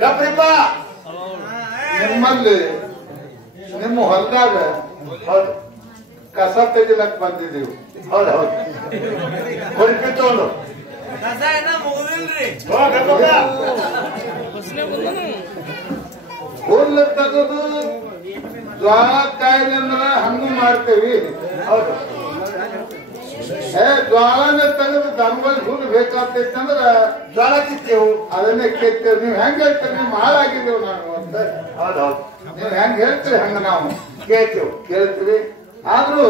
ಗಪ್ರಿಪ್ಪ ನಿಮ್ಮಲ್ಲಿ ನಿಮ್ಮ ಹೊಲದಾಗ ಹೌದು ಕಸ ತೆಗಿಲಕ್ ಬಂದಿದ್ದೀವಿ. ಹೌದು ಹೌದು ಕೊಡ್ಪಿ ತಗೊಂಡು ಕೂದಲು ತೆಗೆದು ಜ್ವಾಳ ಕಾಯಿಲೆ ಅಂದ್ರ ಹಂಗ ಮಾಡ್ತೇವಿ. ಹೌದು ಜ್ವಾಳನೇ ತೆಗೆದು ದನಗಳು ಹುಲ್ಲು ಬೇಕಾಗ್ತೈತಿ ಅಂದ್ರ ಜ್ವಾಳ ಕಿತ್ತೇವು ಅದನ್ನೇ ಕೇಳ್ತೇವೆ. ನೀವ್ ಹೆಂಗ್ ಹೇಳ್ತೀರಿ? ನೀವು ಹಾಳಾಗಿದ್ದೇವು ನಾನು ಅಂತ. ಹೌದು ಹೌದು ನೀವ್ ಹೆಂಗ್ ಹೇಳ್ತೀರಿ ಹಂಗ ನಾವು ಕೇಳ್ತೀವಿ. ಆದ್ರೂ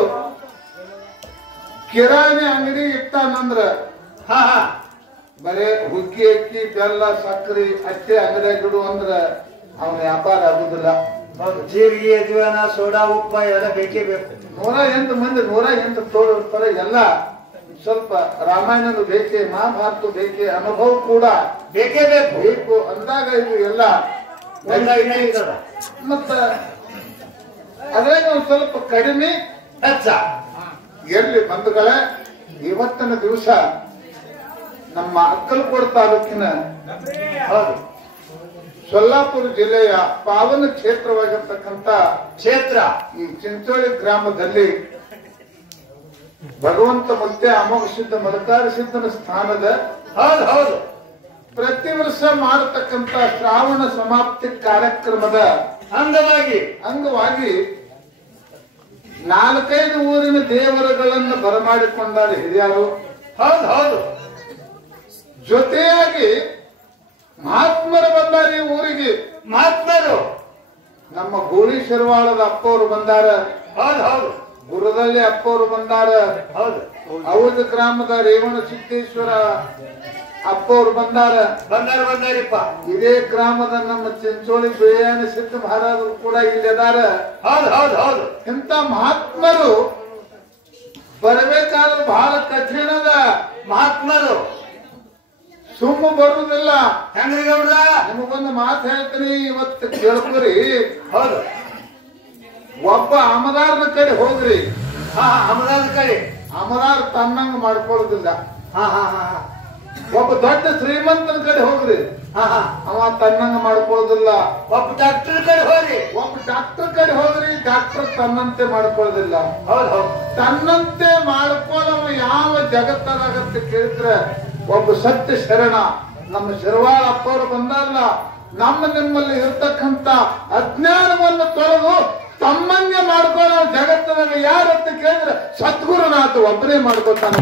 ಕಿರಾಣಿ ಅಂಗಡಿ ಇಟ್ಟಾನಂದ್ರ ಹಾ ಹಾ ಬರೇ ಹುಗ್ಗಿ ಅಕ್ಕಿ ಬೆಲ್ಲ ಸಕ್ಕರೆ ಅಷ್ಟೇ ಅಂಗಡಿಯಾಗಿಡು ಅಂದ್ರ ಅವನ ವ್ಯಾಪಾರ ಆಗುದಿಲ್ಲ. ಹೌದು ಜೀರಿಗೆ ಅಜ್ವಾನ ಸೋಡಾ ಉಪ್ಪ ಎಲ್ಲ ಬೇಕೇ ಬೇಕು. 108 ಮಂದಿ 108 ತೋಳಿರ್ತಾರೆ. ಎಲ್ಲ ಸ್ವಲ್ಪ ರಾಮಾಯಣದ ಬೇಕೆ, ಮಹಾಭಾರತ ಬೇಕೆ, ಅನುಭವ ಕೂಡ ಬೇಕೇ ಬೇಕು ಅಂದಾಗ ಇದು ಎಲ್ಲ ಮತ್ತ ಅದ್ರಾಗ ಒಂದ್ ಸ್ವಲ್ಪ ಕಡಿಮೆ ಹೆಚ್ಚ. ಎಲ್ಲಿ ಬಂಧುಗಳೇ, ಇವತ್ತಿನ ದಿವಸ ನಮ್ಮ ಅಕ್ಕಲಕೋಟೆ ತಾಲೂಕಿನ ಹೌದು ಸೊಲ್ಲಾಪುರ ಜಿಲ್ಲೆಯ ಪಾವನ ಕ್ಷೇತ್ರವಾಗಿರ್ತಕ್ಕಂಥ ಕ್ಷೇತ್ರ ಈ ಚಿಂಚೋಳಿ ಗ್ರಾಮದಲ್ಲಿ ಭಗವಂತ ಮುತ್ತೆ ಅಮೋಘ ಸಿದ್ಧ ಮಲಕಾರ ಸಿದ್ಧನ ಸ್ಥಾನದ ಹೌದು ಹೌದು ಪ್ರತಿ ವರ್ಷ ಮಾಡತಕ್ಕಂಥ ಶ್ರಾವಣ ಸಮಾಪ್ತಿ ಕಾರ್ಯಕ್ರಮದ ಅಂಗವಾಗಿ 4-5 ಊರಿನ ದೇವರುಗಳನ್ನು ಬರಮಾಡಿಕೊಂಡಾರ ಹಿರಿಯರು. ಹೌದು ಹೌದು ಜೊತೆಯಾಗಿ ಮಹಾತ್ಮರು ಬಂದಾರ ಈ ಊರಿಗೆ. ಮಹಾತ್ಮರು ನಮ್ಮ ಗೋಳಿ ಶರ್ವಾಳದ ಅಪ್ಪವರು ಬಂದಾರ. ಹೌದು ಹೌದು ಗುರುದಲ್ಲಿ ಅಪ್ಪವರು ಬಂದಾರ. ಹೌದು ಅವಧ ಗ್ರಾಮದ ರೇವಣ ಸಿದ್ದೇಶ್ವರ ಅಪ್ಪವರು ಬಂದಾರಿಪ್ಪ. ಇದೇ ಗ್ರಾಮದ ನಮ್ಮ ಚಿಂಚೋಳಿ ಬಿಳಿಯಾಣ ಸಿದ್ಧ ಮಹಾರಾಜರು ಕೂಡ ಇಲ್ಲಿದಾರ. ಹೌದು ಹೌದು ಹೌದು ಇಂಥ ಮಹಾತ್ಮರು ಬರಬೇಕಾದ್ರೆ ಬಹಳ ಕಠಿಣದ. ಮಹಾತ್ಮರು ಸುಮ್ಮ ಬರುವುದಿಲ್ಲ. ಹೆಂಗ್ರಿ ಗೌಡ್ರ ನಿಮಗೊಂದು ಮಾತು ಹೇಳ್ತೀನಿ, ಇವತ್ತು ಕೇಳ್ಕೊರಿ. ಹೌದು ಒಬ್ಬ ಅಮದಾರನ ಕಡೆ ಹೋಗ್ರಿ. ಹಾ ಅಮದಾದ ಕಡೆ ಅಮದಾರ ತನ್ನಂಗ ಮಾಡ್ಕೊಳ್ಳೋದಿಲ್ಲ. ಹಾ ಹಾ ಹಾ ಒಬ್ಬ ದೊಡ್ಡ ಶ್ರೀಮಂತನ ಕಡೆ ಹೋಗ್ರಿ, ಹಾ ಹಾ ಅವ ತನ್ನಂಗ ಮಾಡ್ಕೊಳ್ಳೋದಿಲ್ಲ. ಒಬ್ಬ ಡಾಕ್ಟರ್ ಕಡೆ ಹೋಗ್ರಿ, ಒಬ್ಬ ಡಾಕ್ಟರ್ ಕಡೆ ಹೋಗ್ರಿ, ಡಾಕ್ಟರ್ ತನ್ನಂತೆ ಮಾಡ್ಕೊಳ್ಳೋದಿಲ್ಲ. ಹೌದು ಹೌದು ತನ್ನಂತೆ ಮಾಡ್ಕೊಳ್ಳೋವ ಯಾವ ಜಗತ್ತಾಗತ್ತೆ ಕೇಳಿದ್ರೆ ಒಬ್ಬ ಸತ್ಯ ಶರಣ ನಮ್ಮ ಶಿರವಾಳ ಅಪ್ಪವರು ಬಂದಲ್ಲ. ನಿಮ್ಮಲ್ಲಿ ಇರ್ತಕ್ಕಂಥ ಅಜ್ಞಾನವನ್ನು ತೊಳೆದು ತಮ್ಮನ್ನೇ ಮಾಡ್ಕೊಳ್ಳೋ ಜಗತ್ತಿನಾಗ ಯಾರಂತ ಕೇಳಿದ್ರೆ ಸದ್ಗುರುನಾಥ ಒಬ್ಬನೇ ಮಾಡ್ಕೊತಾನೆ.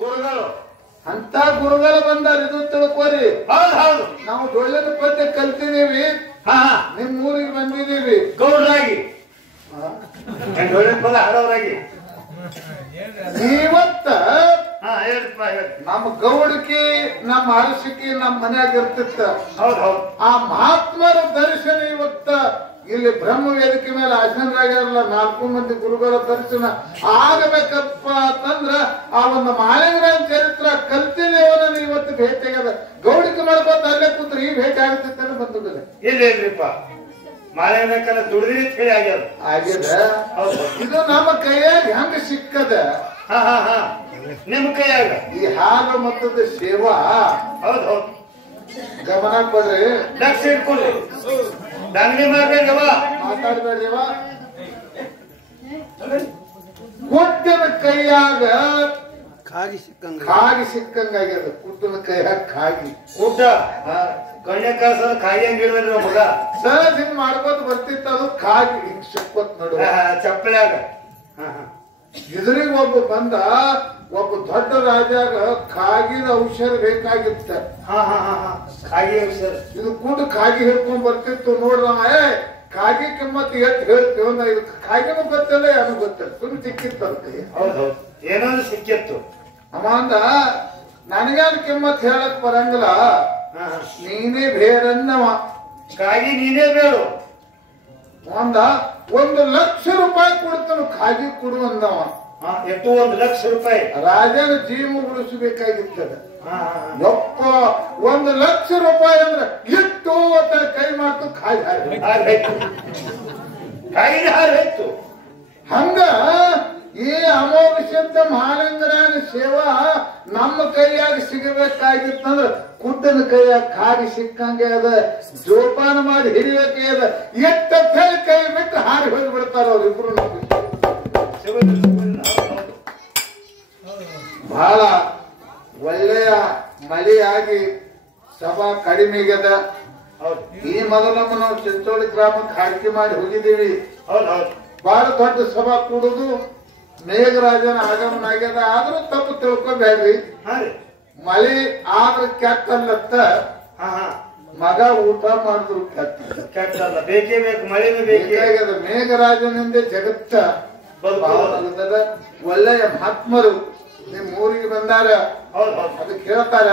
ಗುರುಗಳು ಅಂತ ಗುರುಗಳು ಬಂದಾರ, ಇದು ತಿಳ್ಕೋರಿ. ಹೌದು ಹೌದು ನಾವು ಡೊಳ್ಳಿನ ಪದ್ಯ ಕಲ್ತಿದೀವಿ, ಹಾ ನಿಮ್ ಊರಿಗೆ ಬಂದಿದೀವಿ ಗೌಡ್ರಾಗಿ ಪದ ಹಾಡೋರಾಗಿ. ಇವತ್ತ ಹಾ ಹೇಳಿಪ್ಪ ಹೇಳಿ. ನಮ್ಮ ಗೌಡಿಕೆ ನಮ್ಮ ಅರಸಿಕೆ ನಮ್ಮ ಮನ್ಯಾಗ ಇರ್ತಿತ್ತ. ಹೌದು ಹೌದು ಆ ಮಹಾತ್ಮರ ದರ್ಶನ ಇವತ್ತ ಇಲ್ಲಿ ಬ್ರಹ್ಮ ವೇದಿಕೆ ಮೇಲೆ ಆಸನರಾಗ್ಯಾರಲ್ಲ 4 ಮಂದಿ ಗುರುಗಳ ದರ್ಶನ ಆಗಬೇಕಪ್ಪ ಅಂತಂದ್ರ ಆ ಒಂದು ಮಾಲಿಂಗರಾಯನ ಚರಿತ್ರ ಕಲ್ತಿದೇವನ ಇವತ್ತು ಭೇಟಿ ಆಗ್ಯದ. ಗೌಡಿಕೆ ಮಾಡ್ಕೊಂತ ಅಲ್ಲೇ ಕೂತ್ರೆ ಈ ಭೇಟಿ ಆಗುತ್ತಿತ್ತ ಬಂದಿದೆ. ಇಲ್ಲೇನ್ರಿಪ್ಪ ಮಾಲಿನ್ಯಕ್ಕಲ್ಲ ದುಡ್ದಿನ ಹೇಳಿ ಆಗ್ಯದ ಆಗ್ಯದ. ಇದು ನಮ್ಮ ಕೈಯಾಗ ಹೆಂಗ ಸಿಕ್ಕದ. ಹಾ ಹಾ ಹಾ ನಿಮ್ ಕೈಯಾಗ ಈ ಹಾಲು ಮತ್ತದ ಸೇವಾ. ಹೌದು ಹೌದು ಗಮನ ಕೊಡ್ರಿ, ಲಕ್ಷ ಇಟ್ಕೊಳ್ಳಿ, ದಂಗಡಿ ಮಾಡ್ಬೇಕವ, ಮಾತಾಡ್ಬೇಡ್ರಿವ. ಕುಟ್ಟನ ಕೈಯಾಗ ಕಾಗಿ ಸಿಕ್ಕಂಗಾಗ್ಯದ. ಕುಟ್ಟನ ಕೈಯಾಗ ಕಾಗಿ ಊಟ ಕಣ್ಣೆ ಕಾಸದ ಕಾಯಿ ಹಂಗಿಡ್ಬೇಡ್ರಿ ಮಗ. ಸಹಜ ಹಿಂಗ್ ಮಾಡ್ಕೋತ ಬರ್ತಿತ್ತ, ಅದು ಕಾಗಿ ಹಿಂಗ್ ಸಿಕ್ಕೋತ್ ನೋಡುವ ಚಪ್ಪಲ್ಯಾಗ. ಇದ್ರಿಗೆ ಒಬ್ಬ ಬಂದ, ಒಬ್ಬ ದೊಡ್ಡ ರಾಜಾಗ ಕಾಗಿನ ಔಷಧ ಬೇಕಾಗಿತ್ತ. ಕಾಗಿ ಔಷಧ ಇದು ಕೂಡ ಕಾಗಿ ಹಿಡ್ಕೊಂಡ್ ಬರ್ತಿತ್ತು ನೋಡ್ರ. ಕಾಗಿ ಕಿಮ್ಮತ್ ಎಟ್ ಹೇಳ್ತೀವ, ಇದಕ್ಕೆ ಕಾಗಿನೂ ಗೊತ್ತಿಲ್ಲ ಏನೂ ಗೊತ್ತಿಲ್ಲ, ಸುಮ್ ಸಿಕ್ಕಿತ್ತಂತೆ. ಹೌದು ಏನೋ ಸಿಕ್ಕಿತ್ತು. ಅವ ಅಂದ, ನನಗೇನು ಕಿಮ್ಮತ್ ಹೇಳಕ್ ಬರಂಗಿಲ್ಲ, ನೀನೇ ಬೇಡನ್ನವ. ಕಾಗಿ ನೀನೇ ಬೇಡು ಒಂದ 1 ಲಕ್ಷ ರೂಪಾಯಿ ಕೊಡ್ತಾನ ಕಾಗಿ ಕೊಡು ಅಂದವ. ಎಷ್ಟು 1 ಲಕ್ಷ ರೂಪಾಯಿ? ರಾಜನ ಜೀವ ಉಳಿಸಬೇಕಾಗಿತ್ತದ. ಯಪ್ಪ 1 ಲಕ್ಷ ರೂಪಾಯಿ ಅಂದ್ರೆ ಇಟ್ಟು ಅಂತ ಕೈ ಮಾಡ್ತು ಕಾಯಿ ಕಾಯಿಗೆ ಹಾರಿತ್ತು. ಹಂಗ ಈ ಅಮೋಘ ಸಿದ್ಧ ಮಹಾಲಿಂಗರಾಯನ ಸೇವಾ ನಮ್ಮ ಕೈಯಾಗ ಸಿಗಬೇಕಾಗಿತ್ತಂದ್ರ ಕುಡ್ಡನ ಕೈಯಾಗ ಕಾಗಿ ಸಿಕ್ಕಂಗೆ ಅದ, ಜೋಪಾನ ಮಾಡಿ ಹಿಡಿಯಕ್ಕೆ ಅದ. ಎಟ್ಟ ಕೈ ಬಿಟ್ಟು ಹಾರಿ ಹೋಗಿ ಬಿಡ್ತಾರ ಅವ್ರಿಬ್ರು. ಬಹಳ ಒಳ್ಳೆಯ ಮಳೆಯಾಗಿ ಸಭಾ ಕಡಿಮೆಗದ. ಈ ಮೊದಲಮ್ಮ ನಾವು ಚಿಂಚೋಳಿ ಗ್ರಾಮಕ್ಕೆ ಆಯ್ಕೆ ಮಾಡಿ ಹೋಗಿದ್ದೀವಿ. ಬಹಳ ದೊಡ್ಡ ಸಭಾ ಕೂಡುದು ಮೇಘರಾಜನ ಆಗಮನ ಆಗ್ಯದ. ಆದ್ರೂ ತಪ್ಪು ತಿಳ್ಕೊಬೇಡ್ರಿ, ಮಳಿ ಆದ್ರ ಕೆಟ್ಟಲ್ಲತ್ತ, ಮಗ ಊಟ ಮಾಡಿದ್ರು ಕೆಟ್ಟಲ್ಲ. ಬೇಕೇ ಬೇಕು, ಮಳೆನೂ ಬೇಕಾಗ್ಯದ. ಮೇಘರಾಜನಿಂದ ಜಗತ್ತ ಒಳ್ಳೆಯ ಮಹಾತ್ಮರು ನಿಮ್ ಊರಿಗೆ ಬಂದಾರ. ಅದಕ್ಕೆ ಹೇಳ್ತಾರ,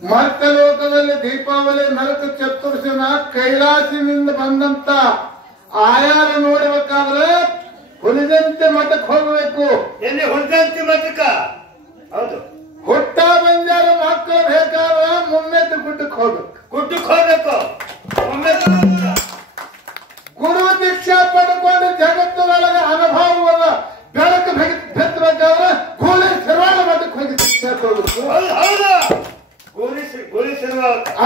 ಮರ್ತ ಲೋಕದಲ್ಲಿ ದೀಪಾವಳಿ ನರಕ ಚತುರ್ಶನ ಕೈಲಾಸಿನಿಂದ ಬಂದಂತ ಆಯಾರ ನೋಡಬೇಕಾದ್ರೆ ಹುಲಿದಂತೆ ಮಠಕ್ಕೆ ಹೋಗಬೇಕು. ಎಲ್ಲಿ ಹುಲಿದಂತೆ ಮಠಕ್ಕ? ಹೌದು. ಹುಟ್ಟ ಬಂಜಾರ ಮಕ್ಕಳು ಬೇಕಾದ್ರೆ ಮುಮ್ಮೆದ್ದು ಗುಡ್ಡಕ್ಕೆ ಹೋಗ್ಬೇಕು. ಗುಡ್ಡಕ್ಕೆ ಹೋಗ್ಬೇಕು. ಗುರು ದೀಕ್ಷಾ ಪಡ್ಕೊಂಡು ಜಗತ್ತಿನೊಳಗೆ ಅನುಭವವನ್ನ ಬೆಳಕು ಬೆತ್ತಬೇಕಾದ್ರೆ ಗೂಳಿ ಶರ್ವಾಳ ಮಠಕ್ಕೆ ಹೋಗಿ ದೀಕ್ಷಾ ಕೊಡಬೇಕು.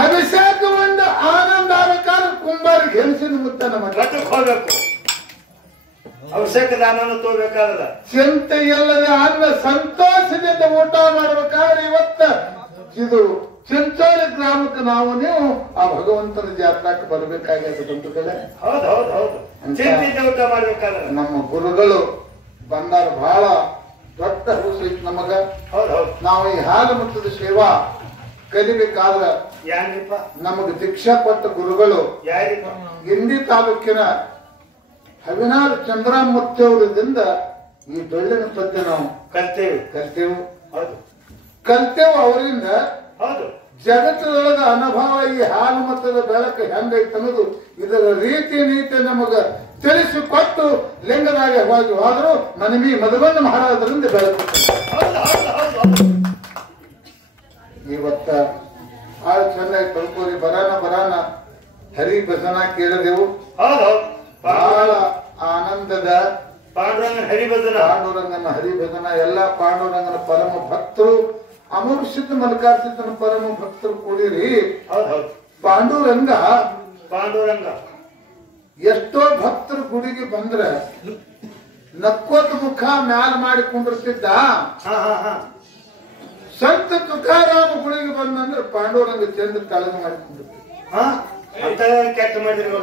ಅಭಿಷೇಕಗೊಂಡು ಆನಂದ ಆಗಬೇಕಾದ್ರೆ ಕುಂಬಾರಿಗೆ ಹೆಂಗಸಿನ ಮುತ್ತನ ಮಠಕ್ಕೆ ಹೋಗ್ಬೇಕು. ಅಭಿಷೇಕದ ಆನಂದ ತೋಬೇಕಾದ್ರೆ ಚಿಂತೆ ಇಲ್ಲದೆ ಅನ್ನ ಸಂತೋಷದಿಂದ ಊಟ ಮಾಡಬೇಕಾದ್ರೆ ಇವತ್ತ ಇದು ಚಿಂಚೋಳಿ ಗ್ರಾಮಕ್ಕೆ ನಾವು ನೀವು ಆ ಭಗವಂತನ ಜಾತ್ರಾಕ್ಕೆ ಬರಬೇಕಾಗ್ಯದ. ಬಂಧುಗಳೇ, ಊಟ ಮಾಡ್ಬೇಕಾದ್ರೆ ನಮ್ಮ ಗುರುಗಳು ಬಂದಾರ. ಬಹಳ ದೊಡ್ಡ ಹುಸಿ ನಮಗ. ನಾವು ಈ ಹಾಲು ಮುಟ್ಟದ ಸೇವಾ ಕಲಿಬೇಕಾದ್ರ ನಮಗೆ ದೀಕ್ಷಾ ಕೊಟ್ಟ ಗುರುಗಳು ಇಂಡಿ ತಾಲೂಕಿನ ಹವಿನಾರು ಚಂದ್ರಾಮೂರ್ತಿ ಅವರಿಂದ ಈ ಡೊಳ್ಳಿನ ಪದ್ಯ ನಾವು ಕಲ್ತೇವು ಅವರಿಂದ. ಜಗತ್ತದೊಳಗ ಅನುಭವ ಈ ಹಾಲು ಮತದ ಬೆಳಕು ಹೆಂಗೈತೆ ಅನ್ನೋದು ಇದರ ರೀತಿ ನೀತಿ ನಮಗ ತಿಳಿಸಿಕೊಟ್ಟು ಲಿಂಗದಾಗ ಹೋದ್ರು ಮನವಿ ಮಧುಬಂಧ ಮಹಾರಾಜರಿಂದ ಬೆಳಕು. ಇವತ್ತ ಬಹಳ ಚೆನ್ನಾಗಿ ಕಳ್ಕೋರಿ. ಬರಾನ ಹರಿ ಭಜನ ಕೇಳಿದೆವು. ಬಹಳ ಆನಂದದ ಪಾಂಡುರಂಗನ ಹರಿಭಜನ. ಎಲ್ಲ ಪಾಂಡುರಂಗನ ಪರಮ ಭಕ್ತರು, ಅಮೋಘ ಸಿದ್ಧ ಮಲ್ಲಿಕಾರ್ಜುನ ಪರಮ ಭಕ್ತರು ಕೂಡಿರಿ. ಪಾಂಡುರಂಗ ಎಷ್ಟೋ ಭಕ್ತರು ಗುಡಿಗೆ ಬಂದ್ರ ನಕ್ಕೋತ ಮುಖ ಮ್ಯಾಲ ಮಾಡಿಕೊಂಡಿರ್ತಿದ್ದ. ಸಂತ ತುಕಾರಾಮ ಗುಡಿಗೆ ಬಂದಂದ್ರೆ ಪಾಂಡುರಂಗ ಚಂದ ತಳಗ ಮಾಡಿಕೊಂಡಿರ್ತಿದ್ದ. ಕೆಟ್ಟ ಮಾಡಿದ್ರು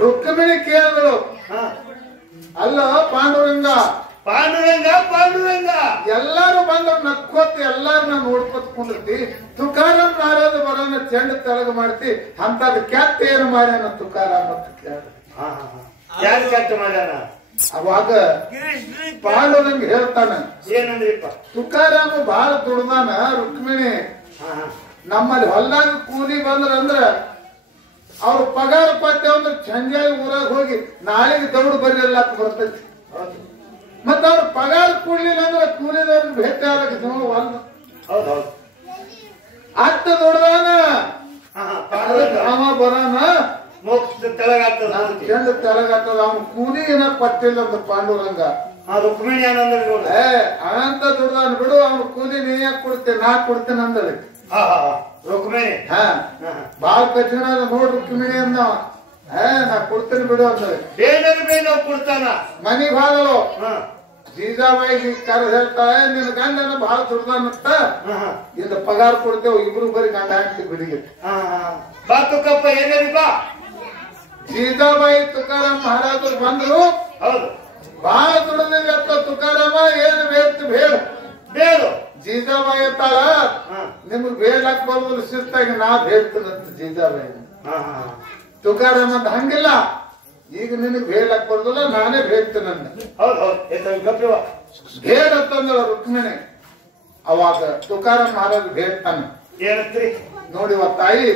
ರುಕ್ಮಿಣಿ ಕೇಳಿದ್ರು, ಅಲ್ಲ ಪಾಂಡುರಂಗ ಎಲ್ಲಾರು ಬಂದ ನಕ್ಕೋತಿ ಎಲ್ಲಾರನ್ನ ನೋಡ್ಕೊತ್ಕೊಂಡಿರ್ತಿ. ತುಕಾರಾಮ್ ಮಾರೋದು ಬರೋನ ಚೆಂಡ ತಳಗ ಮಾಡ್ತಿ, ಅಂತದ್ ಕೆಟ್ಟ ಏನು ಮಾಡ್ಯಾನ ತುಕಾರಾಮ್ ಅಂತ ಕೇಳ. ಯಾರು ಕೆಟ್ಟ ಮಾಡ್ಯಾನ? ಅವಾಗ ಪಾಂಡುರಂಗ ಹೇಳ್ತಾನ, ಏನಂದ್ರಿಪ್ಪ? ತುಕಾರಾಮ ಬಹಳ ದುಡ್ದಾನ. ರುಕ್ಮಿಣಿ ನಮ್ಮಲ್ಲಿ ಹೊಲ್ದಾಗ ಕೂಲಿ ಬಂದ್ರಂದ್ರ ಅವ್ರ ಪಗಾರ ಪತ್ತೆ ಅಂದ್ರೆ ಸಂಜೆ ಊರಾಗ ಹೋಗಿ ನಾಳೆಗೆ ದೌಡ್ ಬರಲಿಲ್ಲ ಅಂತ ಬರ್ತೈತಿ. ಮತ್ತ ಅವ್ರ ಪಗಾರ ಕೊಡ್ಲಿಲ್ಲ ಅಂದ್ರೆ ಕೂಲಿದವ್ರಿಗೆ ಭೇಟಿ ಆಗಕ್ಕೆ ಅತ್ತ ದೊಡ್ಡದಾನ. ಅವ ಬರಾನ ಚೆಂದ ತೆಳಗಾಗ್ತದ. ಅವನು ಕೂಲಿ ಏನ ಕೊಟ್ಟಿಲ್ಲ ಅಂತ ಪಾಂಡುರಂಗ. ರುಕ್ಮಿಣಿ ಅನಂತ ದುಡ್ದಾನ ಬಿಡು, ಅವ್ನ ಕೂಲಿ ನೀ ಯಾಕೆ ಕೊಡ್ತೇನೆ, ನಾ ಕೊಡ್ತೇನೆ ಅಂದಳಿ. ರುಕ್ಮಿಣಿ ಬಾಳ ಕಠಿಣ ನೋಡ್ ರುಕ್ಮಿಣಿ ಅಂದ. ನಾ ಕೊಡ್ತೇನೆ ಬಿಡು ಅಂದಳಿ. ಕೊಡ್ತಾನ ಮನಿಗ್ ಬಾದಳು. ಜೀಜಾಬಾಯಿಗೆ ಕರೆ ಹೇಳ್ತಾಳೆ, ನಿನ್ ಗಂಡನ ಬಹಳ ದುಡ್ದಾನಂತ, ಇಂದ ಪಗಾರ ಕೊಡ್ತೇವೆ, ಇಬ್ರು ಬರೀ ಗಂಡ ಹಾಕ್ತಿವಿ ಬಿಡಿಗೆ. ಜೀಜಾಬಾಯಿ ತುಕಾರಾಮ್ ಮಹಾರಾಜರು ಬಂದ್ರು. ಬಹಳ ದುಡ್ದಿದೆ ಅಂತ ತುಕಾರಾಮ ಏನು ಬೇಡ. ಜೀಜಾಬಾಯಿ ತಾಳ ನಿಮ್ಗೆ ಬೇಡಕ್ ಬರೋದು ಶಿಸ್ತಾಗಿ ನಾ ಬೇಡ್ತೇನಂತ ಜೀಜಾಬಾಯಿ. ತುಕಾರಾಮ ಅಂತ ಹಂಗಿಲ್ಲ, ಈಗ ನಿನಗ್ ಬೇಡಕ್ ಬರೋದಿಲ್ಲ, ನಾನೇ ಬೇಡ್ತೇನಂದ. ಬೇಡತ್ತಂದ್ರ ರುಕ್ಮಿಣಿ. ಅವಾಗ ತುಕಾರಾಮ್ ಮಹಾರಾಜ್ ಬೇಡ್ತಾನೆ. ನೋಡಿವ ತಾಯಿ,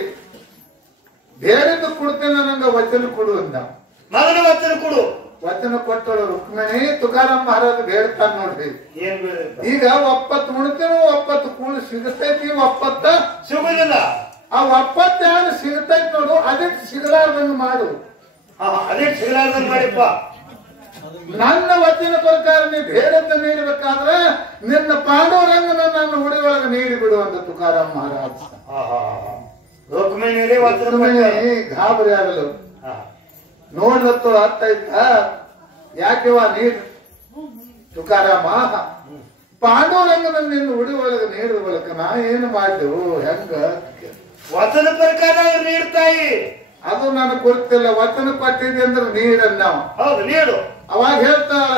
ಬೇರೆದು ಕೊಡ್ತೇನೆ ನಂಗ ವಚನ ಕೊಡು ಅಂದ. ವಚನ ಕೊಟ್ಟಳು ರುಕ್ಮಿಣಿ. ತುಕಾರಾಮ್ ಮಹಾರಾಜ್ ಬೇಡ್ತಾನ ನೋಡ್ರಿ. ಈಗ ಒಪ್ಪತ್ತು ಉಣ್ತೇನು, ಒಪ್ಪತ್ತು ಕೂಳು ಸಿಗತೈತಿ, ಒಪ್ಪತ್ತ ಸಿಗುದಿಲ್ಲ. ಆ ಒಪ್ಪತ್ತು ಯಾರು ಸಿಗತೈತಿ ನೋಡು, ಅದಕ್ಕೆ ಸಿಗಲಾರ್ದಂಗ ಮಾಡು. ಅದೇ ಸಿಗಲಾರ್ದಂಗ ಮಾಡಿಪ್ಪ. ನನ್ನ ವಚನ ಪ್ರಕಾರ ನೀ ಬೇಡಂತ ನೀಡಬೇಕಾದ್ರೆ ನಿನ್ನ ಪಾಂಡುರಂಗನ ನನ್ನ ಉಡಿ ಒಳಗೆ ನೀಡಿ ಬಿಡು ಅಂತ ತುಕಾರಾಮ್ ಮಹಾರಾಜ್. ಗಾಬರಿ ಆಗಲು ನೋಡ್ಲತ್ತು ಅರ್ಥ ಆಯ್ತಾ? ಯಾಕೆವಾ ನೀರು ತುಕಾರಾಮ ಪಾಂಡುರಂಗನ ನಿನ್ನ ಉಡಿ ಒಳಗೆ ನೀಡಿದ ಬಳಿಕ ನಾ ಏನು ಮಾಡಿದೆವು ಹೆಂಗ ವಚನ ಪ್ರಕಾರ ನೀಡ್ತಾಯಿ ಅದು ನನಗೆ ಗೊತ್ತಿಲ್ಲ. ವಚನ ಕೊಟ್ಟಿದೆ ಅಂದ್ರೆ ನೀರನ್ನ ನಾವು ಹೌದು ನೀಡು. ಅವಾಗ ಹೇಳ್ತಾಳ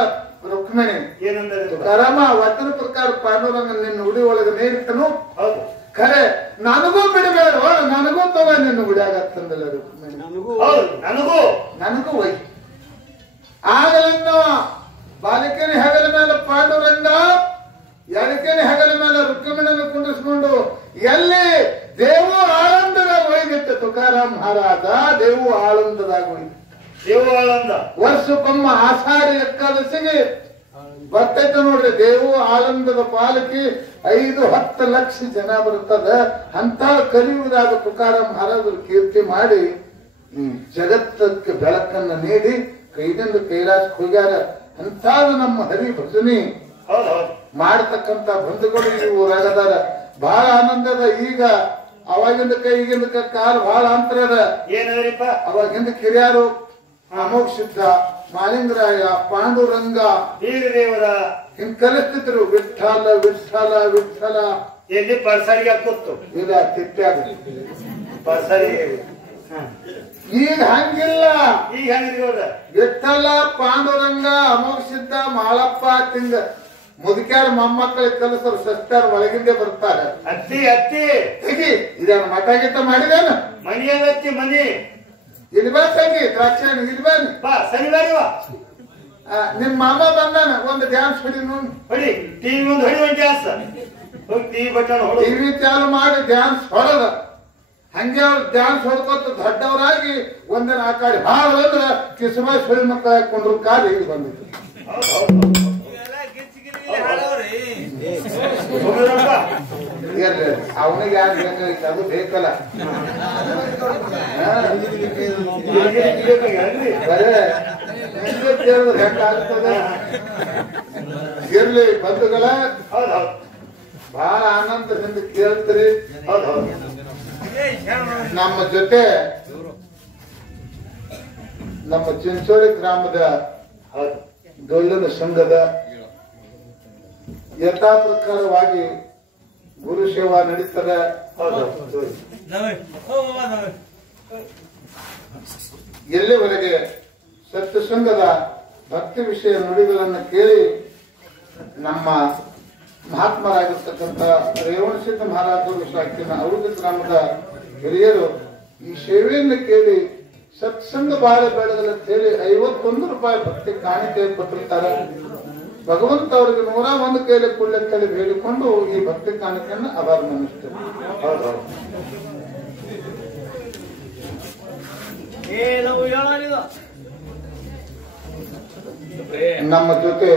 ರುಕ್ಮಿಣಿ ಏನಂದ್ರೆ ತುಕಾರಾಮ ವಚನ ಪ್ರಕಾರ ಪಾಂಡುರಂಗ ನಿನ್ನ ಉಡಿ ಒಳಗೆ ನೀಡಿತನು ಹೌದು ಖರೆ ನನಗೂ ಬಿಡಬೇಡ ನನಗೂ ತಗೋ ನಿನ್ನ ಗುಡಿಯಾಗತ್ತಂದಲ್ಲ ರುಕ್ಮಿಣಿ. ನನಗೂ ಒಯ್ ಆಗಲನ್ನ ಬಾಲಿಕೆನ ಹೆಗಲ ಮೇಲೆ ಪಾಂಡುರಂಗ ಎಳಕೆನ ಹೆಗಲ ಮೇಲೆ ರುಕ್ಮಿಣನ್ನು ಕುಂಡಿಸ್ಕೊಂಡು ಎಲ್ಲಿ ದೇವು ಆಳಂದದಾಗ ಒಯ್ದಿತ್ತು ತುಕಾರಾಮ್ ಮಹಾರಾಜ. ದೇವು ಆಳಂದದಾಗ ಒಯ್ದು ದೇವು ಆಳಂದ ವರ್ಷಕ್ಕೊಮ್ಮ ಆಷಾಢ ಏಕಾದಶಿಗೆ ಬರ್ತೈತೆ ನೋಡ್ರಿ. ದೇವು ಆಳಂದದ ಪಾಲಕಿ 5-10 ಲಕ್ಷ ಜನ ಬರ್ತದ. ಅಂತ ಕಲಿಯುವುದಾದ ತುಕಾರಾಮ್ ಮಹಾರಾಜರು ಕೀರ್ತಿ ಮಾಡಿ ಜಗತ್ತಕ್ಕೆ ಬೆಳಕನ್ನು ನೀಡಿ ಕೈದಿಂದ ಕೈಲಾಸಕ್ಕೆ ಹೋಗ್ಯಾರ. ಅಂತಾದ ನಮ್ಮ ಹರಿ ಭಜನಿ ಮಾಡತಕ್ಕಂತ ಬಂಧುಗಳು ಈ ಊರಾಗದಾರ. ಬಹಳ ಆನಂದದ. ಈಗ ಅವಾಗಿಂದ ಈಗಿಂದ ಕಾಲ ಬಹಳ ಅಂತರ ಅದ. ಏನಪ್ಪ ಅವಾಗಿಂದ ಕಿರಿಯಾರು ಅಮೋಘ ಸಿದ್ಧ ಮಾಲಿಂಗರಾಯ ಪಾಂಡುರಂಗ ವೀರದೇವರ ಹಿಂಗ್ ಕಲಿಸ್ತಿದ್ರು. ವಿಠಲ ವಿಠಲ ವಿಠಲ ಎಲ್ಲಿ ಪರ್ಸರಿಗೆ ಕೂತು ಈಗ ತಿಟ್ಟ್ಯಾಗ ಪರ್ಸರಿ. ಈಗ ಹಂಗಿಲ್ಲ. ಈಗ ಹೆಂಗ ವಿಠಲ ಪಾಂಡುರಂಗ ಅಮೋಘ ಸಿದ್ಧ ಮಾಳಪ್ಪ ತಿಂಗ ಮುದುಕ್ಯಾರ ಮೊಮ್ಮಕ್ಕಳಿಗೆ ಕಲಿಸರು ಸಸ್ತಾರ ಒಳಗಿಂದೇ ಬರ್ತಾರೆ. ಅತ್ತಿ ಅತ್ತಿ ತೆಗಿ ಇದನ್ನ ಮಠ ಗಿಟ್ಟ ಮಾಡಿದೇನು ಮನಿಯತ್ತಿ ಮನಿ ಇಲ್ಲಿ ಬಾ ತಂಗಿ ದ್ರಾಕ್ಷಾಯಣಿ ಇಲ್ಲಿ ಬನ್ನಿ ಬಾ ಸರಿ ಬಾರಿವಾ. ನಿಮ್ ಮಾಮ ಬಂದಾನ ಒಂದು ಡ್ಯಾನ್ಸ್ ಹೊಡಿ ನೋಡಿ ಹೊಡಿ ಟಿವಿ ಮುಂದೆ ಹೊಡಿ ಒಂದು ಡ್ಯಾನ್ಸ್ ಹೋಗಿ ಟಿವಿ ಬಟನ್ ಹೊಡಿ ಟಿವಿ ಚಾಲು ಮಾಡಿ ಡ್ಯಾನ್ಸ್ ಹೊಡೆದ. ಹಂಗೆ ಅವ್ರು ಡ್ಯಾನ್ಸ್ ಹೊಡ್ಕೊತ ದೊಡ್ಡವರಾಗಿ ಒಂದಿನ ಆ ಕಡೆ ಹಾಳು ಅಂದ್ರ ಕಿಸುಮಾಯಿ ಸುಳಿ ಮಕ್ಕಳು ಹಾಕೊಂಡ್ರು ಕಾಲು ಈಗ ಬಂದಿತ್ತು. ಅವನಿಗೆ ಯಾರು ಬೇಕಾಗಿತ್ತು ಅದು ಬೇಕಲ್ಲ. ಬರೇ ಕೇಳಿದ್ರೆ ಹೆಂಗಾಗ್ತದೆ. ಇರ್ಲಿ ಬಂಧುಗಳ ಬಹಳ ಆನಂದದಿಂದ ಕೇಳ್ತೀರಿ. ನಮ್ಮ ಜೊತೆ ನಮ್ಮ ಚಿಂಚೋಳಿ ಗ್ರಾಮದ ಡೊಳ್ಳಿನ ಸಂಘದ ಯಥಾ ಪ್ರಕಾರವಾಗಿ ಗುರು ಸೇವಾ ನಡೀತದೆ. ಎಲ್ಲಿವರೆಗೆ ಸತ್ಯಸಂಘದ ಭಕ್ತಿ ವಿಷಯ ನುಡಿಗಳನ್ನು ಕೇಳಿ ನಮ್ಮ ಮಹಾತ್ಮರಾಗಿರ್ತಕ್ಕಂಥ ರೇವಣಸಿದ್ಧ ಮಹಾರಾಜರು ಸಾಕಿನ ಔರ್ಧ ಗ್ರಾಮದ ಹಿರಿಯರು ಈ ಸೇವೆಯನ್ನು ಕೇಳಿ ಸತ್ಸಂಗ ಬಾಳ ಬೆಳೆದಲ್ಲ ಹೇಳಿ 51 ರೂಪಾಯಿ ಭಕ್ತಿ ಕಾಣಿಕೆ ಕೊಟ್ಟಿರ್ತಾರೆ. ಭಗವಂತ ಅವರಿಗೆ 101 ಕೈಲಿ ಕುಳ್ಳೆತ್ತಲ್ಲಿ ಬೇಡಿಕೊಂಡು ಈ ಭಕ್ತಿ ಕಾಣಿಕೆಯನ್ನು ಅಭಾರ ಮನ್ನಿಸ್ತೇವೆ. ನಮ್ಮ ಜೊತೆ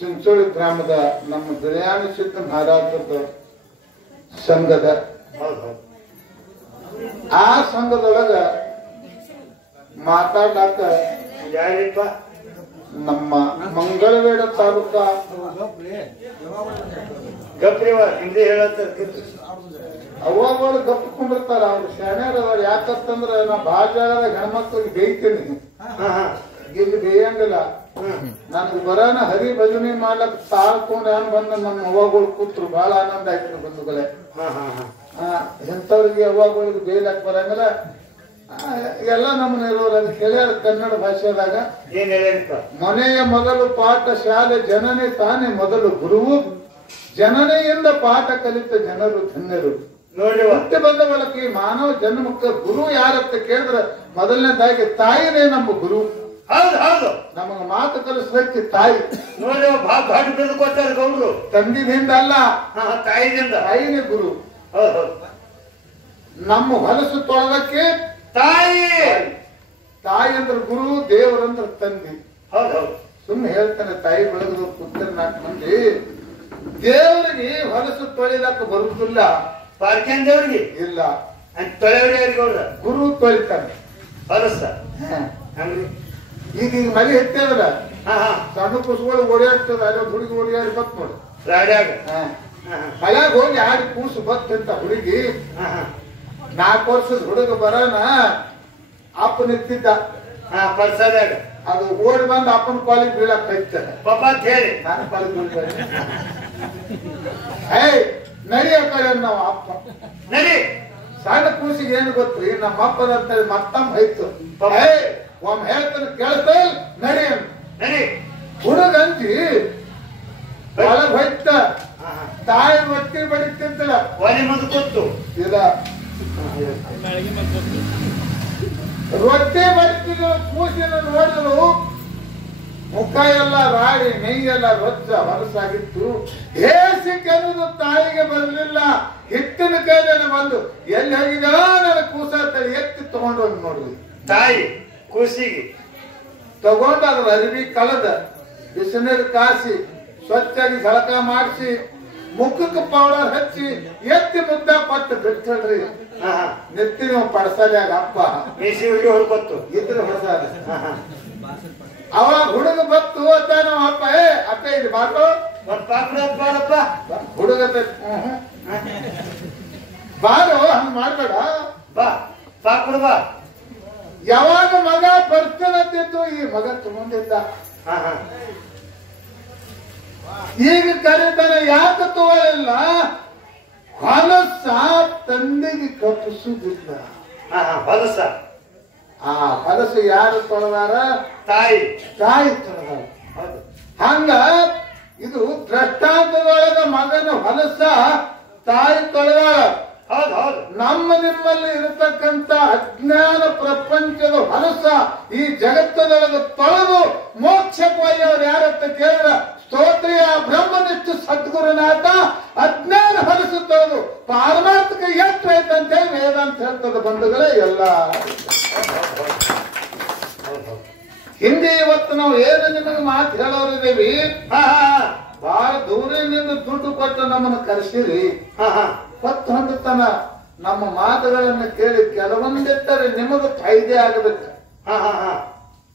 ಚಿಂಚೋಳಿ ಗ್ರಾಮದ ನಮ್ಮ ಬಿಳಿಯಾಣಿ ಸಿದ್ಧ ಮಹಾರಾಜದ ಸಂಘದ ಆ ಸಂಘದೊಳಗ ಮಾತಾಡಾಕ ಯಾರಿಪ್ಪ ನಮ್ಮ ಮಂಗಳವೇಡ ತಾಲೂಕ ಗಪ್ರಿವ ಹಿಂದಿ ಹೇಳತ್ತ ಅವಾಗಳು ಗಪ್ಪಿಕೊಂಡಿರ್ತಾರ. ಅವ್ರು ಶಾಣ್ಯಾರದವ್ರು. ಯಾಕಂತಂದ್ರ ನಾ ಭಾಳ ಜಾಗದಾಗ ಹೆಣ್ಮಕ್ಳಿಗೆ ಬೇಯ್ತೀನಿ, ಇಲ್ಲಿ ಬೇಯಂಗಿಲ್ಲ. ನನಗೆ ಬರೋಣ ಹರಿ ಭಜನೆ ಮಾಡ್ಲಕ್ ತಾಳ್ಕೊಂಡು ಏನ್ ಬಂದ ನಮ್ಮ ಅವ್ವಗಳು ಕೂತ್ರು. ಬಹಳ ಆನಂದ ಆಯ್ತು ಬಂಧುಗಳೇ. ಎಂಥವ್ರಿಗೆ ಅವ್ವಗಳಿಗೆ ಬೇಯ್ಲಕ್ ಬರಂಗಿಲ್ಲ. ಎಲ್ಲ ನಮ್ಮನ್ನ ಇರೋರು ಅದಕ್ಕೆ ಹೇಳ್ಯಾರ ಕನ್ನಡ ಭಾಷೆದಾಗ. ಏನ್ ಹೇಳಿರ್ತ ಮನೆಯ ಮೊದಲು ಪಾಠ ಶಾಲೆ ಜನನೇ ತಾನೇ ಮೊದಲು ಗುರುವು, ಜನನೆಯಿಂದ ಪಾಠ ಕಲಿತ ಜನರು ಧನ್ಯರು. ನೋಡಿ ಹುಟ್ಟಿ ಬಂದ ಬಳಕೆ ಮಾನವ ಜನ್ಮಕ್ಕೆ ಗುರು ಯಾರತ್ತ ಕೇಳಿದ್ರೆ ಮೊದಲನೇದಾಗಿ ತಾಯಿನೇ ನಮ್ಮ ಗುರು. ಹೌದು ಹೌದು ನಮಗ ಮಾತು ಕಲಿಸ್ಲಿಕ್ಕೆ ತಾಯಿ ನೋಡಿ ಭಾಳ ಬೆಳೆದು ಕೊಡ್ತಾರೆ ಗೌಡ್ರು. ತಂದಿದಿಂದ ಅಲ್ಲ, ತಾಯಿದಿಂದ. ತಾಯಿನೇ ಗುರು. ಹೌದು ನಮ್ಮ ಹೊಲಸು ತೊಳದಕ್ಕೆ ತಾಯಿ. ತಾಯಿ ಅಂದ್ರೆ ಗುರು, ದೇವರಂದ್ರ ತಂದಿ. ಹೌದು ಹೌದು ಸುಮ್ಮನೆ ಹೇಳ್ತಾನೆ ತಾಯಿ ಬೆಳೆದ್ರು ಪುತ್ರ 4 ಮಂದಿ. ದೇವರಿಗೆ ಹೊಲಸು ತೊಳಿಲಕ್ಕ ಬರುವುದಿಲ್ಲ. ಪಾರ್ಕ್ಯಾನ್ ದೇವ್ರಿಗೆ ಇಲ್ಲ, ತೊಳೆಯವ್ರಿಗೆ ಗೌಡ್ರ ಗುರು ತೊಳಿತಾನೆ ಹೊಲಸ ಹಂಗ್ರಿ. ಈಗ ಮರಿ ಹೆಚ್ಚಿದ್ರ ಹಾ ಹಾ ಸಣ್ಣ ಕೂಸುಗಳು ಓಡಾಡ್ತದ ಅದೇ ಹುಡುಗಿ ಓಡಾಡಿ ಬತ್ ನೋಡು ರಾಡ್ಯಾಗ ಮಳ್ಯಾಗ ಹೋಗಿ ಆಡಿ ಕೂಸು ಬತ್ತಂತ ಹುಡುಗಿ 4 ವರ್ಷದ ಹುಡುಗ ಬರೋಣ ಅಪ್ಪ ನಿಂತಿದ್ದ ಪರ್ಸದಾಗ ಅದು ಓಡಿ ಬಂದು ಅಪ್ಪನ ಕಾಲಿಗೆ ಬೀಳಕ್ ಕೈತಾರೆ ಪಾಪ ಅಂತ ಹೇಳಿ ನಾನು ಕಾಲಿಗೆ ಬೀಳ್ತೇನೆ ಏಯ್ ನಡಿಯ ಕಡೆ ನಾವು ಅಪ್ಪ ನಡಿ ಸಣ್ಣ ಕೂಸಿಗೆ ಏನು ಗೊತ್ತ್ರಿ ನಮ್ಮ ಅಪ್ಪದಂತ ಮತ್ತಮ್ಮ ಹೈತು ಏಯ್ ಒಮ್ಮೆ ಹೇಳ್ತಾನೆ ಕೇಳ್ತಾ ನಡಿ ಅಂತ ನಡಿ ಹುಡುಗಂತಿ ಒಳಗ್ ಹೋಯ್ತ ತಾಯಿ ರೊಟ್ಟಿ ಬಡಿತಿದ್ದಳ ಒಲೆ ಮುಂದೆ ಕೂತು ಇಲ್ಲ ರೊಟ್ಟಿ ಬಡಿತಿದ್ರು ಕೂಸಿನ ನೋಡಿದ್ರು ಮುಖ ಎಲ್ಲ ರಾಡಿ ನೆಯ್ಯೆಲ್ಲ ರೊಚ್ಚ ಹೊಲಸಾಗಿತ್ತು ಹೇಸಿಕೆ ಅನ್ನೋದು ತಾಯಿಗೆ ಬರಲಿಲ್ಲ ಹಿಟ್ಟಿನ ಕೈಲೇನೆ ಬಂದು ಎಲ್ಲಿ ಹೋಗಿದ ನನ್ನ ಕೂಸ ತಳಿ ಎತ್ತಿ ತಗೊಂಡು ಹೋಗಿ ನೋಡ್ರಿ ತಾಯಿ ಕೂಸಿಗೆ ತಗೊಂಡು ಅದ್ರ ಅರಿವಿ ಕಳೆದ ಬಿಸಿನೀರು ಕಾಸಿ ಸ್ವಚ್ಛಾಗಿ ಝಳಕ ಮಾಡಿಸಿ ಮುಖಕ್ಕೆ ಪೌಡರ್ ಹಚ್ಚಿ ಎತ್ತಿ ಮುದ್ದ ಪಟ್ಟು ಬಿಡ್ತಳ್ರಿ ನೆತ್ತಿನ ಪಡಸಲ್ಯಾಗ ಅಪ್ಪ ಮೀಸಿ ಹುಡುಗಿ ಹೊಡ್ಕೊತ್ತು ಇದ್ರ ಹೊಡಸಾದ ಅವಾಗ ಹುಡುಗ ಬತ್ತು ಅಂತ ನಮ್ಮ ಅಪ್ಪ ಅಪ್ಪ ಇಲ್ಲಿ ಬಾರೋ ಒಂದ್ ಪಾಪಡ ಬಾರಪ್ಪ ಹುಡುಗ ಬಾರೋ ಹಂಗ ಮಾಡ್ಬೇಡ ಬಾ ಪಾಪಡ ಬಾ ಯಾವಾಗ ಮಗ ಬರ್ತಾನಂತಿತ್ತು ಈ ಮಗ ತಗೊಂಡಿದ್ದ ಈಗ ಕರೀತಾನೆ ಯಾಕೆ ತಗೊಳ್ಳಿಲ್ಲ ಹೊಲಸ ತಂದೆಗೆ ಕಪ್ಪಿಸುವುದಿಲ್ಲ ಹೊಲಸ ಆ ಹೊಲಸ ಯಾರು ತೊಳೆದಾರ ತಾಯಿ ತಾಯಿ ತೊಳೆದಾರ ಹಂಗ ಇದು ದೃಷ್ಟಾಂತದೊಳಗ ಮಗನ ಹೊಲಸ ತಾಯಿ ತೊಳೆದಾರ ಹೌದು ಹೌದು ನಮ್ಮ ನಿಮ್ಮಲ್ಲಿ ಇರತಕ್ಕಂತ ಅಜ್ಞಾನ ಪ್ರಪಂಚದ ಹೊಲಸ ಈ ಜಗತ್ತದೊಳಗೆ ತೊಳೆದು ಮೋಕ್ಷಕ್ಕೆ ಒಯ್ಯವ್ರು ಯಾರತ್ತ ಕೇಳಿದ್ರ ಸ್ತೋತ್ರಿಯ ಬ್ರಹ್ಮನಿಷ್ಠ ಸದ್ಗುರುನಾಥ ಅಜ್ಞಾನ ಹೊಲಸು ತೊಳೆದು ಪಾರಮಾರ್ಥಿಕ ಎಷ್ಟು ಐತಂತ ಹೇಳಿ ವೇದಾಂತ ಹೇಳ್ತದ ಬಂಧುಗಳೇ ಎಲ್ಲ ಹಿಂದೆ ಇವತ್ತು ನಾವು ಏನು ನಿಮಗೆ ಮಾತು ಹೇಳೋರಿದ್ದೀವಿ ಬಹಳ ದೂರದಿಂದ ದುಡ್ಡು ಕೊಟ್ಟು ನಮ್ಮನ್ನು ಕರೆಸಿರಿ ಹೊತ್ತು ಹೊಂದುತ್ತಾನ ನಮ್ಮ ಮಾತುಗಳನ್ನು ಕೇಳಿ ಕೆಲವೊಂದಿಟ್ಟರೆ ನಿಮಗೆ ಫೈದೆ ಆಗಬೇಕು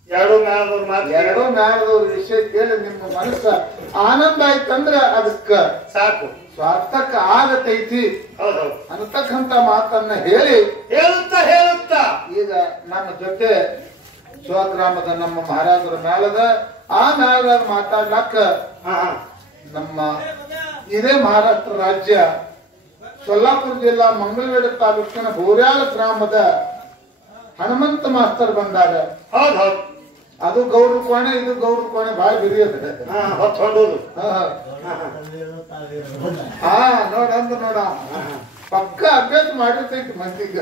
ಎರಡೂ ಮ್ಯಾಲದವ್ರ ಮಾತು ಎರಡೂ ಮ್ಯಾಲದವ್ರ ವಿಷಯ ಕೇಳಿ ನಿಮ್ಮ ಮನಸ್ಸ ಆನಂದ ಆಯ್ತಂದ್ರೆ ಅದಕ್ಕ ಸಾಕು ಸ್ವಾರ್ಥಕ್ಕ ಆಗತೈತಿ ಹೌದೌದು ಅನ್ನತಕ್ಕಂತ ಮಾತನ್ನ ಹೇಳಿ ಹೇಳುತ್ತಾ ಈಗ ನಮ್ಮ ಜೊತೆ ಸ್ವಗ್ರಾಮದ ನಮ್ಮ ಮಹಾರಾಜರ ಮ್ಯಾಲದ ಆ ಮ್ಯಾಲದಾಗ ಮಾತಾಡ್ಲಕ್ಕ ನಮ್ಮ ಇದೇ ಮಹಾರಾಷ್ಟ್ರ ರಾಜ್ಯ ಸೊಲ್ಲಾಪುರ ಜಿಲ್ಲಾ ಮಂಗಳವೇಡ ತಾಲೂಕಿನ ಬೋರ್ಯಾಳ ಗ್ರಾಮದ ಹನುಮಂತ ಮಾಸ್ತರ್ ಬಂದಾಗ ಹೌದು ಹೌದು ಅದು ಗೌಡ್ರ ಕೋಣೆ ಇದು ಗೌಡ್ರ ಕೋಣೆ ಬಹಳ ಬಿರಿಯದ ಹೊತ್ತೊಂಡೋದು ಹಾ ನೋಡಂದ ನೋಡ ಪಕ್ಕ ಅಭ್ಯಾಸ ಮಾಡಿರ್ತೈತಿ ಮಂದಿಗ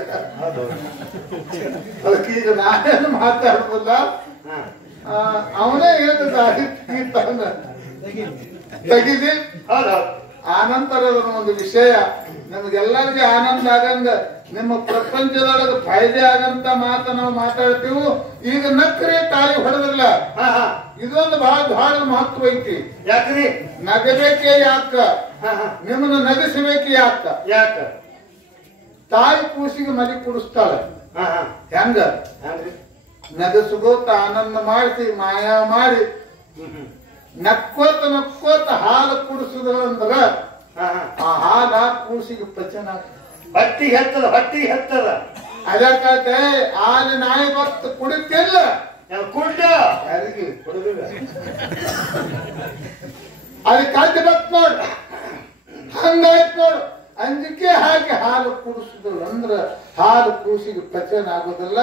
ಅದಕ್ಕೆ ಈಗ ನಾನೇನು ಮಾತಾಡುದಿಲ್ಲ ಅವನೇ ಹೇಳಿದ ತೆಗಿದಿ ಆನಂತರದ ಒಂದು ವಿಷಯ ನಮಗೆಲ್ಲರಿಗೆ ಆನಂದ ಆಗಂಗ ನಿಮ್ಮ ಪ್ರಪಂಚದೊಳಗೆ ಫಾಯ್ದೆ ಆಗಂತ ಮಾತ ನಾವು ಮಾತಾಡ್ತೀವಿ ಈಗ ನಕ್ರಿ ತಾಳಿ ಹೊಡೆದಿಲ್ಲ ಇದೊಂದು ಬಹಳ ಮಹತ್ವ ಐತಿ ಯಾಕ್ರಿ ನಗಬೇಕೆ ಯಾಕ ನಿಮ್ಮನ್ನ ನಗಿಸಬೇಕೆ ಯಾಕ ತಾಯಿ ಕೂಸಿಗೆ ಮರಿ ಕುಡಿಸ್ತಾಳೆ ಹೆಂಗ ನಗಸುಗೋತ ಆನಂದ ಮಾಡಿಸಿ ಮಾಯಾ ಮಾಡಿ ನಕ್ಕೋತ ಹಾಲು ಕುಡಿಸುದಂದ್ರ ಆ ಹಾಲ ಕೂಸಿಗೆ ಪಚನ ಹೊಟ್ಟಿ ಹೆತ್ತದ ಅದಕ್ಕೆ ಹಾಲು ನಾಯಿ ಭಕ್ತ ಕುಡಿತಿಲ್ಲ ಕುಡ್ಡ ಯಾರಿಗೆ ಕುಡಿದಿಲ್ಲ ಅದಕ್ಕೆ ಕಲ್ತಿ ಬತ್ ನೋಡ್ ಹಂಗಾಯ್ತು ನೋಡು ಅಂಜಿಕೆ ಹಾಕಿ ಹಾಲು ಕುಡಿಸುದು ಅಂದ್ರ ಹಾಲು ಕೂಸಿಗೆ ಪಚನ ಆಗೋದಿಲ್ಲ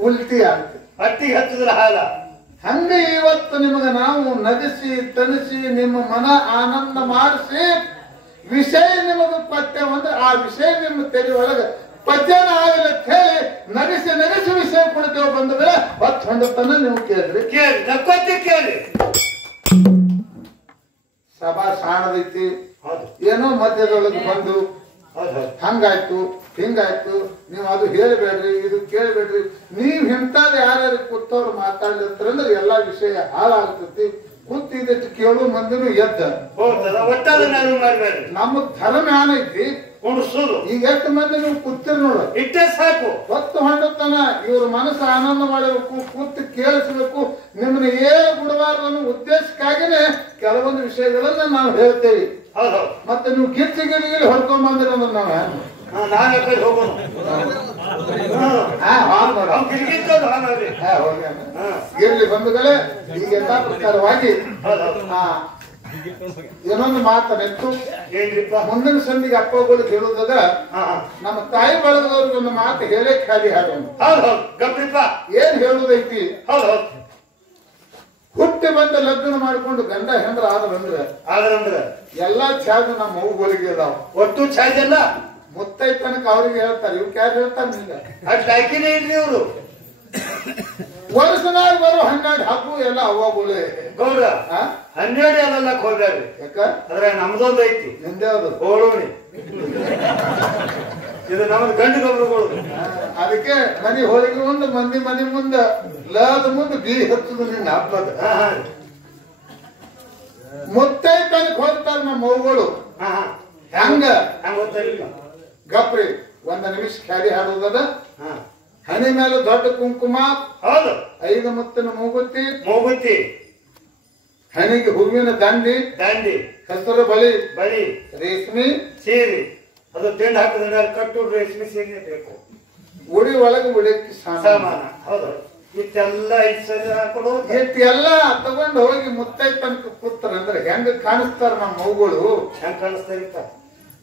ಉಲ್ಟಿ ಆಗ್ತದೆ ಹೊಟ್ಟಿ ಹತ್ತದ್ರ ಹಾಲ ಹಂಗ ಇವತ್ತು ನಿಮಗೆ ನಾವು ನಗಿಸಿ ತನಿಸಿ ನಿಮ್ಮ ಮನ ಆನಂದ ಮಾಡಿಸಿ ವಿಷಯ ನಿಮಗೆ ಕೊಟ್ಟೆವಂದ್ರೆ ಆ ವಿಷಯ ನಿಮ್ಮ ತೆರೆ ಒಳಗೆ ಪದ್ಯನ ಆಗಲಂತ ಹೇಳಿ ನಗಿಸಿ ವಿಷಯ ಕೊಡ್ತೇವೆ ಬಂದ್ರೆ ಹೊತ್ತು ಹೊಂಡತನ ನೀವು ಕೇಳ್ರಿ ಕೇಳಿ ಸಭಾ ಸಾಣದೈತಿ ಏನೋ ಮಧ್ಯದೊಳಗೆ ಬಂದು ಹಂಗಾಯ್ತು ಹಿಂಗಾಯ್ತು ನೀವು ಅದು ಹೇಳಬೇಡ್ರಿ ಇದು ಕೇಳಬೇಡ್ರಿ ನೀವ್ ಇಂಥದ್ದು ಯಾರ್ಯಾರು ಕೂತವ್ರು ಮಾತಾಡ್ಲಿರ್ತಂದ್ರೆ ಎಲ್ಲಾ ವಿಷಯ ಹಾಳಾಗ್ತತಿ ಕೂತಿದ್ದಟ್ಟು ಕೇಳು ಮಂದಿನೂ ಎದ್ದ ಒಟ್ಟಾದ ಮಾಡ್ಬೇಡ್ರಿ ನಮ್ಮ ಧರ್ಮ ಏನೈತಿ ಉಣಿಸೋದು ಈಗ ಎಷ್ಟು ಮಂದಿ ನೀವು ಕೂತಿರ್ ನೋಡು, ಇಟ್ಟೆ ಸಾಕು. ಹೊತ್ತು ಹೊಂಡತನ ಇವ್ರ ಮನಸ್ಸು ಆನಂದ ಮಾಡಬೇಕು, ಕೂತು ಕೇಳಿಸ್ಬೇಕು. ನಿಮ್ಮನ್ನ ಏನು ಬಿಡಬಾರ್ದು ಅನ್ನೋ ಉದ್ದೇಶಕ್ಕಾಗಿನೇ ಕೆಲವೊಂದು ವಿಷಯಗಳನ್ನ ನಾವು ಹೇಳ್ತೇವೆ. ಹೌದು. ಮತ್ತೆ ನೀವು ಗಿಚ್ಚಿ ಗಿಲಿ ಹೊಡ್ಕೊಂಡ್ ಬಂದಿರ ನಾವು ನಾವೇ ಕಡೆ ಹೋಗೋಣ. ಇರ್ಲಿ ಬಂಧುಗಳೇ, ಈಗ ಎಲ್ಲಾ ಪ್ರಕಾರವಾಗಿ ಇನ್ನೊಂದು ಮಾತನೆತ್ತು. ಮುಂದಿನ ಸಂದಿಗೆ ಅಪ್ಪಗಳು ಹೇಳುವುದಾಗ ನಮ್ಮ ತಾಯಿ ಬಳಗದವ್ರಿಗೆ ಒಂದು ಮಾತು ಹೇಳೇ ಖಾಲಿ ಹಾಡೋಣ. ಏನ್ ಹೇಳುದೈತಿ, ಹುಟ್ಟಿ ಬಂದ ಲಗ್ನ ಮಾಡ್ಕೊಂಡು ಗಂಡ ಹೆಂಡ್ರ ಆದ್ರಂದ್ರೆ ಎಲ್ಲಾ ಛಾದ ನಮ್ಮ ಮಗುಗಳಿಗೆ ಇದಾವ. ಒಟ್ಟು ಛಾಯ್ ಎಲ್ಲ ಮುತ್ತೈತನಕ ಅವ್ರಿಗೆ ಹೇಳ್ತಾರೆ. ಇವ್ರು ಯಾರು ಹೇಳ್ತಾರೆ ನಿಂಗ ಅಷ್ಟಾಕಿನೇ ಇಲ್ರಿ ಇವ್ರು. ವರ್ಷನಾಗ ಬರೋ 12 ಹಬ್ಬ ಎಲ್ಲ ಅವ್ವಗಳೇ ಗೌಡ. 12 ಎಲ್ಲ ಹೋಗ್ಯಾರಿ. ಯಾಕ ಅದ್ರ ನಮ್ದೊಂದು ಐತಿ. ನಿಂದೆ ಅದು ಹೋಳೋಣಿ. ಇದು ನಮ್ದು ಗಂಡು ಗೊಬ್ಬರಗಳು. ಅದಕ್ಕೆ ಮನಿ ಹೋಳಿಗೆ ಮುಂದೆ ಮಂದಿ ಮನಿ ಮುಂದ ಲಾದ ಮುಂದೆ ಬೀಳಿ ಹಚ್ಚುದು ನಿನ್ನ ಹಬ್ಬದ. ಮುತ್ತೈತನಕ ಹೋಗ್ತಾರ ನಮ್ಮ ಮಗುಗಳು. ಹೆಂಗ ಗಪ್ರಿ 1 ನಿಮಿಷ ಖ್ಯಾಲಿ ಹಾಡುವುದದ. ಹನಿ ಮೇಲೆ ದೊಡ್ಡ ಕುಂಕುಮ, ಹೌದು, 5 ಮುತ್ತಿನ ಮೂಗುತಿ, ಹನಿಗೆ ಹೂವಿನ ದಂಡಿ, ಹೆಸರು ಬಳಿ, ರೇಷ್ಮೆ ಸೀರೆ. ಅದು ತಿಂಡಿ ಹಾಕಿದ್ರೆ ಕಟ್ಟು ರೇಷ್ಮೆ ಸೀರೆ ಬೇಕು. ಉಡಿ ಒಳಗೆ ಉಡಕ್ಕೆ ಸಾಮಾನ. ಹೌದು. ಇಷ್ಟೆಲ್ಲ ಹಾಕೊಡು. ಇಷ್ಟೆಲ್ಲ ತಗೊಂಡು ಹೋಗಿ ಮುತ್ತೈತನಕ ಕೂತಾರ ಅಂದ್ರೆ ಹೆಂಗ ಕಾಣಿಸ್ತಾರ ನಮ್ಮ ಮಗುಗಳು. ಹೆಂಗ ಕಾಣಿಸ್ತಾ ಇರ್ತಾರ.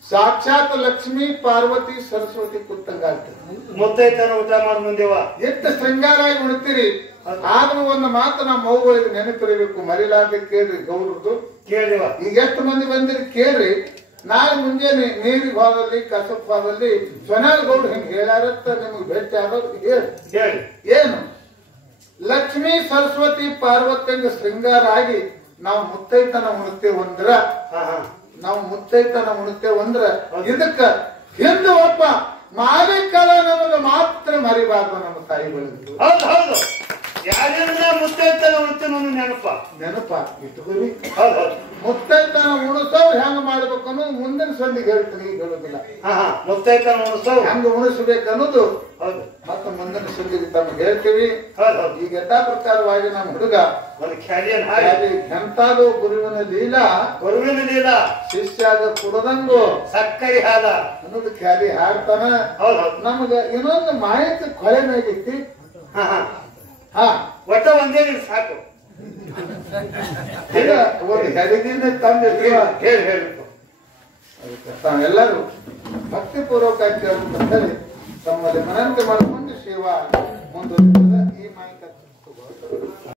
ಸಾಕ್ಷಾತ್ ಲಕ್ಷ್ಮೀ ಪಾರ್ವತಿ ಸರಸ್ವತಿ ಕೂತಂಗ ಆಗ್ತದೆ. ಮುತ್ತೈತನ ಊಟ ಮಾಡಿ ಮುಂದೆವ ಎಷ್ಟು ಶೃಂಗಾರಾಗಿ ಉಣ್ತೀರಿ. ಆದ್ರೂ ಒಂದು ಮಾತು ನಮ್ಮ ಮಗುಗಳಿಗೆ ನೆನಪಿರಬೇಕು, ಮರಿಲಾರ್ದೆ ಕೇಳ್ರಿ ಗೌಡ್ರದ್ದು. ಕೇಳಿವ. ಈಗ ಎಷ್ಟು ಮಂದಿ ಬಂದಿರಿ ಕೇಳ್ರಿ. ನಾಳೆ ಮುಂಜಾನೆ ನೀರಿಗೆ ಹೋದಲ್ಲಿ ಕಸಪ್ ಹೋದಲ್ಲಿ ಸೊನಾಲ್ ಗೌಡ್ರು ಹಿಂಗ್ ಹೇಳ್ಯಾರತ್ತ ನಿಮ್ಗೆ ಭೇಟಿ ಆದವ್ರು ಹೇಳಿ. ಏನು ಲಕ್ಷ್ಮೀ ಸರಸ್ವತಿ ಪಾರ್ವತಿಯಂಗ ಶೃಂಗಾರ ಆಗಿ ನಾವು ಮುತ್ತೈತನ ಉಣ್ತೇವಂದ್ರ ಇದಕ್ಕ ಹಿಂದೆ ಒಬ್ಬ ಮಾಲೀಕರ ನಮಗೆ ಮಾತ್ರ ಮರಿಬಾರ್ದು ನಮ್ಮ ತಾಯಿಗಳಿಗೆ. ಹೌದು. ಯಾರಿಂದ ಮುತ್ತೈತನ ಉಣ್ತೇನೆ ನೆನಪ ಇಟ್ಕೊರಿ. ಮುತ್ತೈತನ ಉಣಿಸೋರು ಹೆಂಗ ಮಾಡ್ಬೇಕು ಅನ್ನೋದು ಮುಂದಿನ ಸಂದಿಗೆ ಹೇಳ್ತೀನಿ, ಈಗ ಹೇಳುದಿಲ್ಲ. ಮುತ್ತೈತನ ಉಣಿಸೋರು ಹೆಂಗ ಉಣಿಸ್ಬೇಕು ಅನ್ನೋದು ಮತ್ತೆ ಮುಂದಿನ ಸಂದಿಗೆ ತಮಗೆ ಹೇಳ್ತೀವಿ. ಈಗ ಯಥಾ ಪ್ರಕಾರವಾಗಿ ನಮ್ಮ ಹುಡುಗ ಎಂತಾದು ಗುರುವಿನ ಲೀಲಾ ಶಿಷ್ಯಾಗ ಕುಡದಂಗು ಸಕ್ಕರೆ ಹಾಲ ಅನ್ನೋದು ಖ್ಯಾಲಿ ಹಾಡ್ತಾನ. ನಮಗ ಇನ್ನೊಂದು ಮಾಹಿತಿ ಕೊಳೆ ಮೇಗೈತಿ. ಒಟ್ಟ ಒಂದೇ ಸಾಕು. ಒಂದು ಹೆರಿದಿನ ತಂದೆ ಹೇಳಬೇಕು. ತಾವೆಲ್ಲರೂ ಭಕ್ತಿಪೂರ್ವಕ ತಮ್ಮಲ್ಲಿ ಮನಂತೆ ಮಾಡಿಕೊಂಡು ಸೇವಾ ಮುಂದುವರಿದ ಈ ಮಾಹಿತಿ